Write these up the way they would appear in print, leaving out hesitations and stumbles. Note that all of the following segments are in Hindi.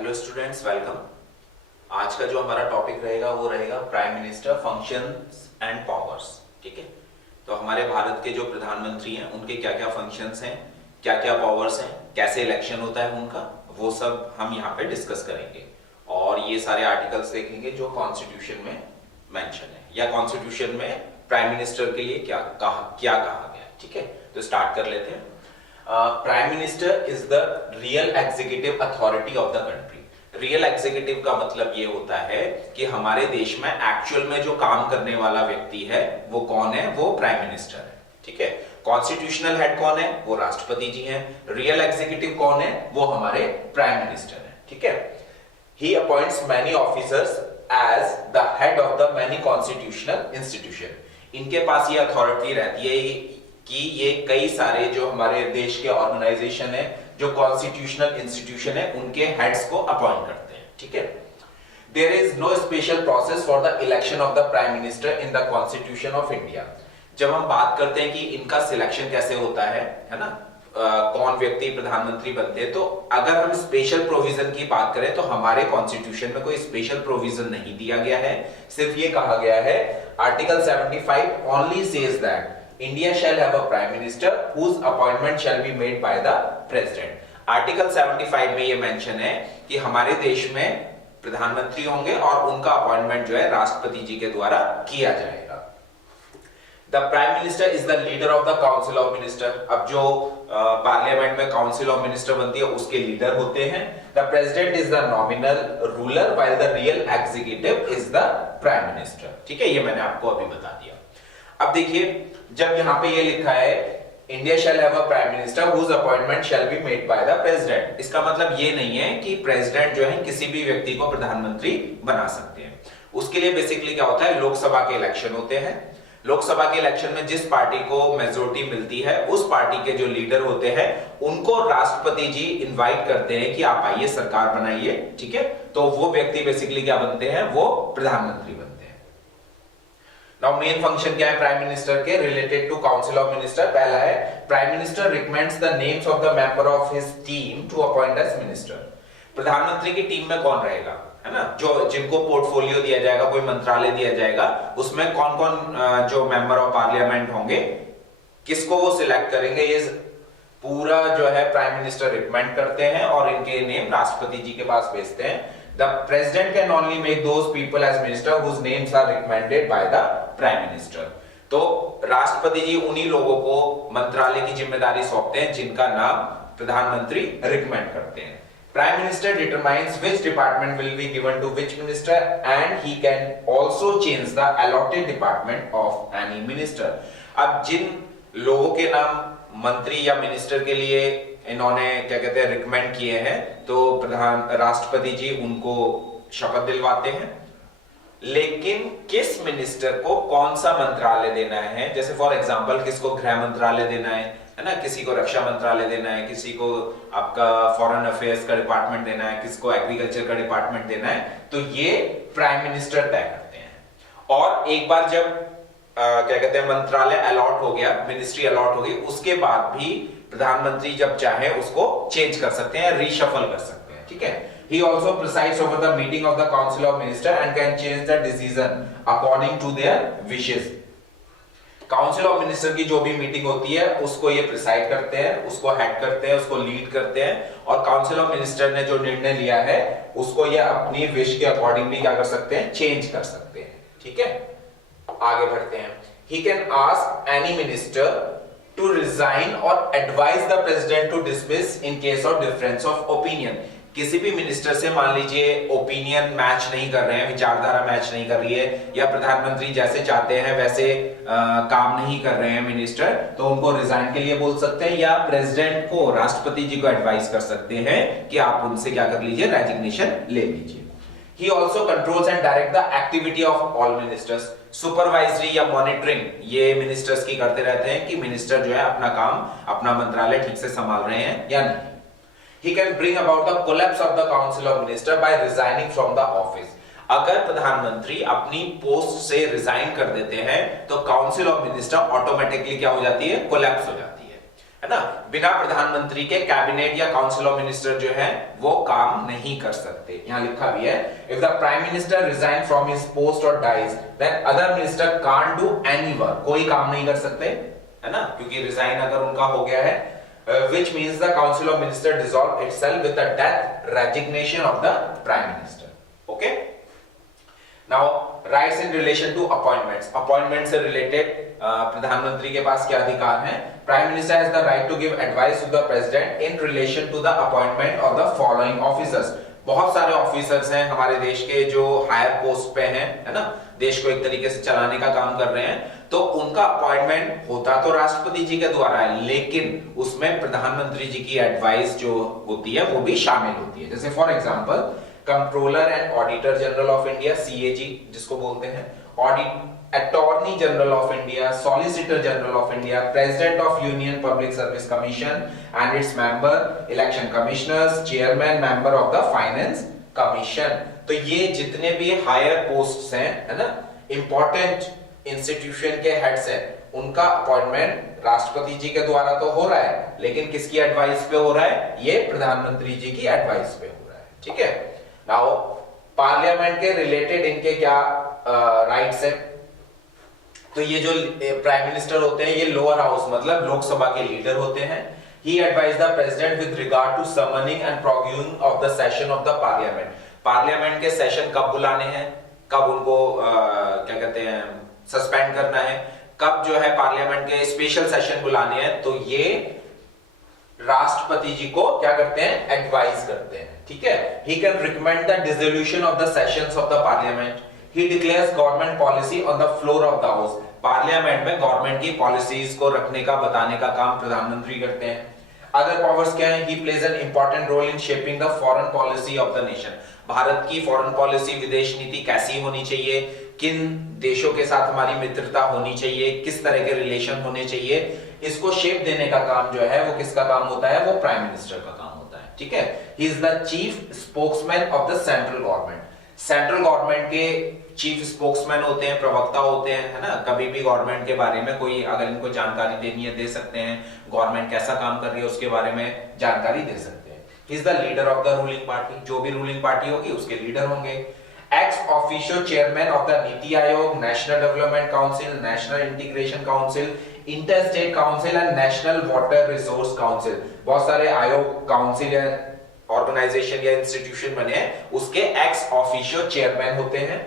Hello students, welcome. आज का जो हमारा टॉपिक रहेगा वो रहेगा prime minister functions and powers. ठीक है, तो हमारे भारत के जो प्रधानमंत्री हैं उनके क्या क्या फंक्शंस हैं, क्या क्या पावर्स हैं, कैसे इलेक्शन होता है उनका, वो सब हम यहाँ पे डिस्कस करेंगे। और ये सारे आर्टिकल्स देखेंगे जो कॉन्स्टिट्यूशन में मेंशन है या कॉन्स्टिट्यूशन में प्राइम मिनिस्टर के लिए क्या कहा गया है। ठीक है, तो स्टार्ट कर लेते हैं। Prime minister is the real executive authority of the country. Real executive का मतलब ये होता है कि हमारे देश में एक्चुअल में जो काम करने वाला व्यक्ति है वो कौन है, वो प्राइम मिनिस्टर है। ठीक है, कॉन्स्टिट्यूशनल हेड कौन है, वो राष्ट्रपति जी हैं। रियल एग्जीक्यूटिव कौन है, वो हमारे प्राइम मिनिस्टर है। ठीक है, he appoints many officers as the head of the many constitutional institution. इनके पास ये अथॉरिटी रहती है कि ये कई सारे जो हमारे देश के ऑर्गेनाइजेशन है, जो कॉन्स्टिट्यूशनल इंस्टीट्यूशन है, उनके हेड्स को अपॉइंट करते हैं। ठीक है, there is no special process for the election of the prime minister in the constitution of India. जब हम बात करते हैं कि इनका सिलेक्शन कैसे होता है ना, कौन व्यक्ति प्रधानमंत्री बनते हैं, तो अगर हम स्पेशल प्रोविजन की बात करें तो हमारे कॉन्स्टिट्यूशन में कोई स्पेशल प्रोविजन नहीं दिया गया है। सिर्फ ये कहा गया है, article 75 only says that India shall have a prime minister whose appointment shall be made by the president। Article 75 में ये मेंशन है कि हमारे देश में प्रधानमंत्री होंगे और उनका अपॉइंटमेंट जो है राष्ट्रपति जी के द्वारा किया जाएगा। The prime minister is the leader of the council of minister. अब जो पार्लियामेंट में काउंसिल ऑफ मिनिस्टर बनती है उसके लीडर होते हैं। The president is the nominal ruler while the real executive is the prime minister. ठीक है, ये मैंने आपको अभी बता दिया। अब देखिए, जब यहां पे ये लिखा है India shall have a prime minister whose appointment shall be made by the president, इसका मतलब ये नहीं है कि प्रेसिडेंट जो है किसी भी व्यक्ति को प्रधानमंत्री बना सकते हैं। उसके लिए बेसिकली क्या होता है, लोकसभा के इलेक्शन होते हैं। लोकसभा के इलेक्शन में जिस पार्टी को मेजोरिटी मिलती है उस पार्टी के जो लीडर होते हैं उनको राष्ट्रपति जी इनवाइट करते हैं कि आप आइए सरकार बनाइए। ठीक है, तो वो व्यक्ति बेसिकली क्या बनते हैं, वो प्रधानमंत्री बनते हैं। नाउ मेन फंक्शन क्या है प्राइम मिनिस्टर के related to council of minister. पहला है, prime minister recommends the names of the member of his team to appoint as minister. प्रधानमंत्री की टीम में कौन रहेगा, है ना, जो जिनको पोर्टफोलियो दिया जाएगा, कोई मंत्रालय दिया जाएगा, उसमें कौन कौन जो मेंबर ऑफ पार्लियामेंट होंगे, किसको वो सिलेक्ट करेंगे, ये पूरा जो है प्राइम मिनिस्टर रिकमेंड करते हैं और इनके नेम राष्ट्रपति जी के पास भेजते हैं। The president can only make those people as minister whose names are recommended by the prime minister। तो राष्ट्रपति जी उन्हीं लोगों को मंत्रालय की जिम्मेदारी सौंपते हैं जिनका नाम प्रधानमंत्री रिकमेंड करते हैं। Prime minister determines which department will be given to which minister and he can also change the allotted department of any minister। अब जिन लोगों के नाम मंत्री या मिनिस्टर के लिए इन्होंने क्या कहते हैं रिकमेंड किए हैं, तो राष्ट्रपति जी उनको शपथ दिलवाते हैं। लेकिन किस मिनिस्टर को कौन सा मंत्रालय देना है, जैसे फॉर एग्जांपल किसको गृह मंत्रालय देना है ना, किसी को रक्षा मंत्रालय देना है, किसी को आपका फॉरेन अफेयर्स का डिपार्टमेंट देना है, किसको एग्रीकल्चर का डिपार्टमेंट देना है, तो ये प्राइम मिनिस्टर तय करते हैं। और एक बार जब क्या कहते हैं मंत्रालय अलॉट हो गया, मिनिस्ट्री अलॉट हो गई, उसके बाद भी प्रधानमंत्री जब चाहे उसको चेंज कर सकते हैं, रीशफल कर सकते हैं। ठीक है, he also presides over the meeting of the council of minister and can change the decision according to their wishes। Council of minister की जो भी मीटिंग होती है उसको ये प्रिसाइड करते हैं, उसको हेड करते हैं, उसको लीड करते हैं, और काउंसिल ऑफ मिनिस्टर ने जो निर्णय लिया है उसको ये अपनी विश के अकॉर्डिंगली क्या कर सकते हैं, चेंज कर सकते हैं। ठीक है, आगे बढ़ते हैं। he can ask any minister to resign or advise the president to dismiss in case of difference of opinion। किसी भी मिनिस्टर से मान लीजिए ओपिनियन मैच नहीं कर रहे हैं, विचारधारा मैच नहीं कर रही है, या प्रधानमंत्री जैसे चाहते हैं वैसे काम नहीं कर रहे हैं मिनिस्टर, तो उनको रिजाइन के लिए बोल सकते हैं, या प्रेसिडेंट को, राष्ट्रपति जी को एडवाइस कर सकते हैं कि आप उनसे क्या कर लीजिए, रेजिग्नेशन ले लीजिए। He also controls and direct the activity of all ministers। Supervisory या मॉनिटरिंग ये मिनिस्टर्स की करते रहते हैं कि मिनिस्टर जो है अपना काम, अपना मंत्रालय ठीक से संभाल रहे हैं या नहीं। He can bring about the collapse of the council of minister by resigning from the office। अगर प्रधानमंत्री अपनी पोस्ट से रिजाइन कर देते हैं तो काउंसिल ऑफ मिनिस्टर ऑटोमेटिकली क्या हो जाती है, कोलैप्स हो जाती है। है ना। बिना प्रधानमंत्री के कैबिनेट या काउंसिल ऑफ मिनिस्टर जो है वो काम नहीं कर सकते। यहां लिखा भी है, if the prime minister resign from his post और dies then other minister can't do any work, कोई काम नहीं कर सकते, है ना, क्योंकि रिजाइन अगर उनका हो गया है, which means the council of minister dissolve itself with the death resignation of the prime minister. Okay, now rights in relation to appointments, appointment से related प्रधानमंत्री के पास क्या अधिकार है। Prime minister has the right to give advice to the president in relation to the appointment of the following officers. बहुत सारे ऑफिसर्स हैं हमारे देश के जो हायर पोस्ट पे हैं, है ना, देश को एक तरीके से चलाने का काम कर रहे हैं, तो उनका अपॉइंटमेंट होता तो राष्ट्रपति जी के द्वारा है, लेकिन उसमें प्रधानमंत्री जी की एडवाइस जो होती है वो भी शामिल होती है। जैसे for example controller and auditor general of India, CAG जिसको बोलते हैं, audit attorney general of India, solicitor general of India, president of union public service commission and its member, election commissioners, chairman, member of the finance commission. तो ये जितने भी हायर पोस्ट्स हैं, है ना, इंपॉर्टेंट इंस्टीट्यूशन के हेड्स हैं, उनका अपॉइंटमेंट राष्ट्रपति जी के द्वारा तो हो रहा है, लेकिन किसकी एडवाइस पे हो रहा है, ये प्रधानमंत्री जी की एडवाइस पे हो रहा है। ठीक है, नाउ पार्लियामेंट के रिलेटेड इनके क्या राइट्स हैं। तो ये जो प्राइम मिनिस्टर होते हैं ये लोअर हाउस मतलब लोकसभा के लीडर होते हैं। He advise the president with regard to summoning and proroguing of the session of the parliament. Parliament के सेशन कब बुलाने हैं, कब उनको क्या कहते हैं सस्पेंड करना है, कब जो है पार्लियामेंट के स्पेशल सेशन बुलाने हैं, तो ये राष्ट्रपति जी को क्या करते हैं, एडवाइज करते हैं। ठीक है, he can recommend the dissolution of the sessions of the parliament. He declares government policy on the floor of the house. Parliament में गवर्नमेंट की पॉलिसीज को रखने का बताने का काम प्रधानमंत्री करते हैं। अदर पावर्स क्या है, he plays an important role in shaping the foreign policy of the nation. Bharat की फॉरेन पॉलिसी, विदेश नीति कैसी होनी चाहिए, किन देशों के साथ हमारी मित्रता होनी चाहिए, किस तरह के रिलेशन होने चाहिए, इसको शेप देने का काम जो है वो किसका काम होता है, वो प्राइम मिनिस्टर का काम होता है। ठीक है, he is the chief spokesman of the central government. Central government के चीफ स्पोक्समैन होते हैं, प्रवक्ता होते हैं, है ना, कभी भी गवर्नमेंट के बारे में कोई अगर इनको जानकारी देनी है दे सकते हैं, गवर्नमेंट कैसा काम कर रही है उसके बारे में जानकारी दे सकते हैं। He is the leader of the ruling party, जो भी रूलिंग पार्टी होगी उसके लीडर होंगे। Ex officio chairman of the NITI Aayog, national development council, national integration council, interstate council and national water resource council. बहुत सारे आयोग, काउंसिल, ऑर्गेनाइजेशन या इंस्टीट्यूशन बने हैं, उसके एक्स ऑफिशियो चेयरमैन होते हैं।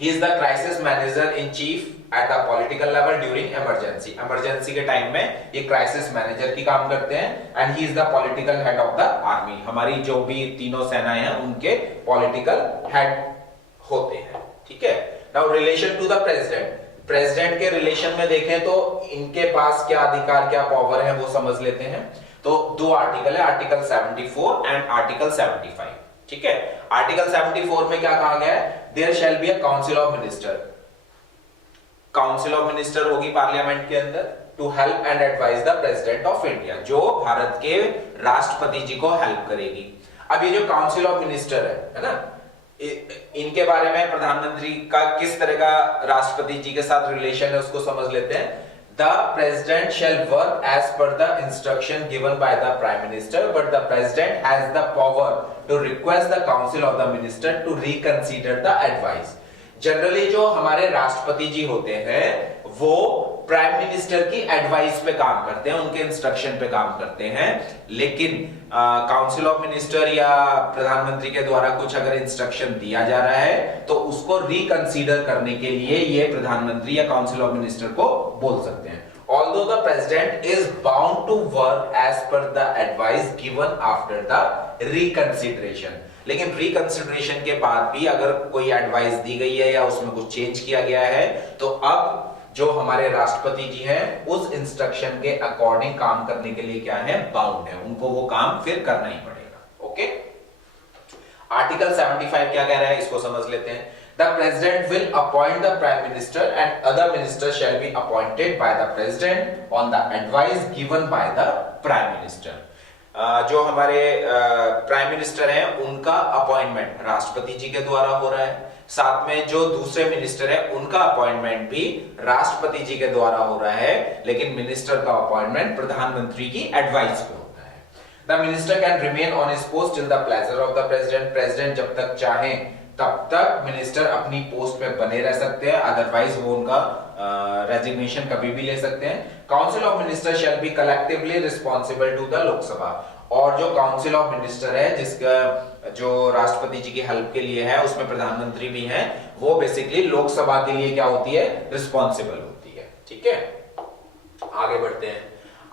He is the crisis manager in chief at the political level during emergency. Emergency के टाइम में ये क्राइसिस मैनेजर की काम करते हैं। And he is the political head of the army. हमारी जो भी तीनों सेनाएं हैं उनके पॉलिटिकल हेड होते हैं। ठीक है, now relation to the president. President के रिलेशन में देखें तो इनके पास क्या अधिकार, क्या पावर है वो समझ लेते हैं। तो दो आर्टिकल है, आर्टिकल 74 एंड आर्टिकल 75। ठीक है, आर्टिकल 74 में क्या कहा गया है, there shall be a council of minister. Council of minister होगी पार्लियामेंट के अंदर to help and advise the president of India, जो भारत के राष्ट्रपति जी को हेल्प करेगी। अब ये जो काउंसिल ऑफ मिनिस्टर है ना, इनके बारे में प्रधानमंत्री का किस तरह का राष्ट्रपति जी के साथ रिलेशन है उसको समझ लेते हैं। The president shall work as per the instruction given by the prime minister, but the president has the power to request the council of the minister to reconsider the advice. Generally जो हमारे राष्ट्रपति जी होते हैं वो प्राइम मिनिस्टर की एडवाइस पे काम करते हैं, उनके इंस्ट्रक्शन पे काम करते हैं, लेकिन काउंसिल ऑफ मिनिस्टर या प्रधानमंत्री के द्वारा कुछ अगर इंस्ट्रक्शन दिया जा रहा है तो उसको रिकंसीडर करने के लिए ये प्रधानमंत्री या काउंसिल ऑफ मिनिस्टर को बोल सकते हैं। Although the president is bound to work as per the advice given after the reconsideration, लेकिन रिकंसिडरेशन के बाद भी अगर कोई एडवाइस दी गई है या उसमें कुछ चेंज किया गया है तो अब जो हमारे राष्ट्रपति जी हैं उस इंस्ट्रक्शन के अकॉर्डिंग काम करने के लिए क्या है, बाउंड है, उनको वो काम फिर करना ही पड़ेगा। ओके, आर्टिकल 75 क्या कह रहा है इसको समझ लेते हैं। The president will appoint the prime minister and other ministers shall be appointed by the president on the advice given by the prime minister. जो हमारे प्राइम मिनिस्टर हैं उनका अपॉइंटमेंट राष्ट्रपति जी के द्वारा हो रहा है, साथ में जो दूसरे मिनिस्टर है उनका अपॉइंटमेंट भी राष्ट्रपति जी के द्वारा हो रहा है, लेकिन मिनिस्टर का अपॉइंटमेंट प्रधानमंत्री की एडवाइस पे होता है। The minister can remain on his post till the pleasure of the president. President जब तक चाहे तब तक मिनिस्टर अपनी पोस्ट पे बने रह सकते हैं, अदरवाइज वो उनका रेजिग्नेशन कभी भी ले सकते हैं। Council of minister shall be collectively responsible to the Lok Sabha. और जो काउंसिल ऑफ मिनिस्टर है जिसका जो राष्ट्रपति जी की हेल्प के लिए है, उसमें प्रधानमंत्री भी हैं, वो बेसिकली लोकसभा के लिए क्या होती है, रिस्पॉन्सिबल होती है। ठीक है, आगे बढ़ते हैं।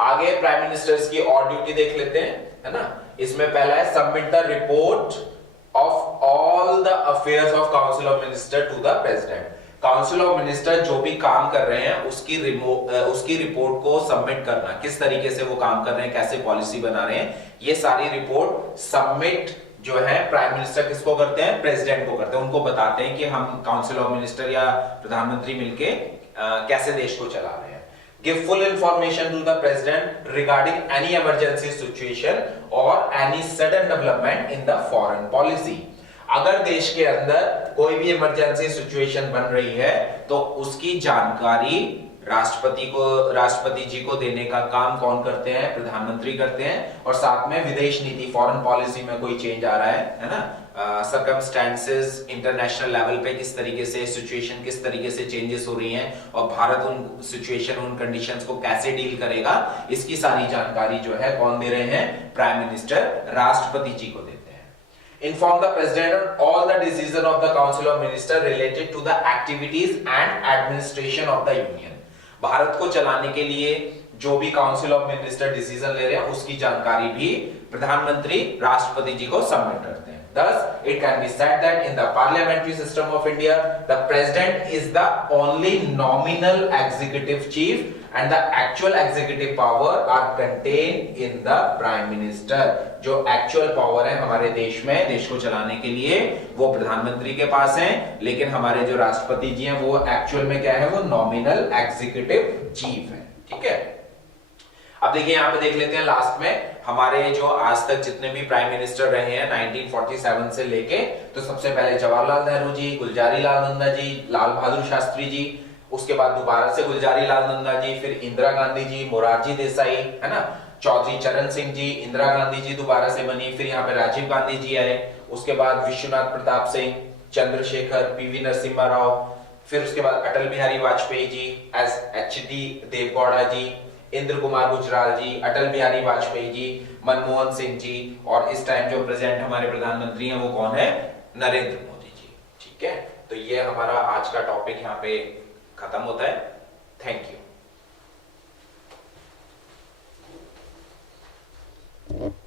आगे प्राइम मिनिस्टर्स की और ड्यूटी देख लेते हैं, है ना। इसमें पहला है submit the report of all the affairs of council of minister to the president. Council of minister जो भी काम कर रहे हैं उसकी रिपोर्ट को सबमिट करना, किस तरीके से वो काम कर रहे हैं, कैसे पॉलिसी बना रहे हैं, ये सारी रिपोर्ट सबमिट जो है प्राइम मिनिस्टर किसको करते हैं, प्रेसिडेंट को करते हैं। उनको बताते हैं कि हम काउंसिल ऑफ मिनिस्टर या प्रधानमंत्री मिलके कैसे देश को चला रहे हैं। Give full information to the president regarding any emergency situation or any sudden development in the foreign policy। अगर देश के अंदर कोई भी इमरजेंसी सिचुएशन बन रही है तो उसकी जानकारी राष्ट्रपति जी को देने का काम कौन करते हैं, प्रधानमंत्री करते हैं। और साथ में विदेश नीति, फॉरेन पॉलिसी में कोई चेंज आ रहा है ना, सर्कमस्टेंसेस इंटरनेशनल लेवल पे किस तरीके से सिचुएशन, किस तरीके से चेंजेस हो रही हैं और भारत उन सिचुएशन, उन कंडीशंस को कैसे डील करेगा, इसकी सारी जानकारी जो है कौन दे रहे हैं, प्राइम मिनिस्टर राष्ट्रपति जी को देते हैं। Inform the president on all the decision of the council of minister related to the activities and administration of the union। Bharat को चलाने के लिए जो भी काउंसिल ऑफ मिनिस्टर डिसीजन ले रहे हैं उसकी जानकारी भी प्रधानमंत्री राष्ट्रपति जी को सबमिट करते हैं। Thus, it can be said that in the parliamentary system of India, the president is the only nominal executive chief and the actual executive power are contained in the prime minister। जो actual power है हमारे देश में, देश को चलाने के लिए, वो प्रधानमंत्री के पास है, लेकिन हमारे जो राष्ट्रपति जी हैं वो actual में क्या है, वो nominal executive chief है। ठीक है, अब देखिए यहाँ पे देख लेते हैं लास्ट में हमारे जो आज तक जितने भी प्राइम मिनिस्टर रहे हैं 1947 से लेके, तो सबसे पहले जवाहरलाल नेहरू जी, गुलजारी लाल नंदा जी, लाल बहादुर शास्त्री जी, उसके बाद दोबारा से गुलजारी लाल नंदा जी, फिर इंदिरा गांधी जी, मोरारजी देसाई, है ना, चौधरी चरण सिंह जी, इंदिरा गांधी जी दोबारा से बनी, फिर यहाँ पे राजीव गांधी जी आए, उसके बाद विश्वनाथ प्रताप सिंह, चंद्रशेखर, पीवी नरसिम्हा राव, फिर उसके बाद अटल बिहारी वाजपेयी जी, एच.डी. देवगौड़ा जी, इंद्र कुमार गुजराल जी, अटल बिहारी वाजपेयी जी, मनमोहन सिंह जी, और इस टाइम जो प्रेजेंट हमारे प्रधानमंत्री हैं वो कौन है, नरेंद्र मोदी जी। ठीक है, तो ये हमारा आज का टॉपिक यहाँ पे खत्म होता है। Thank you.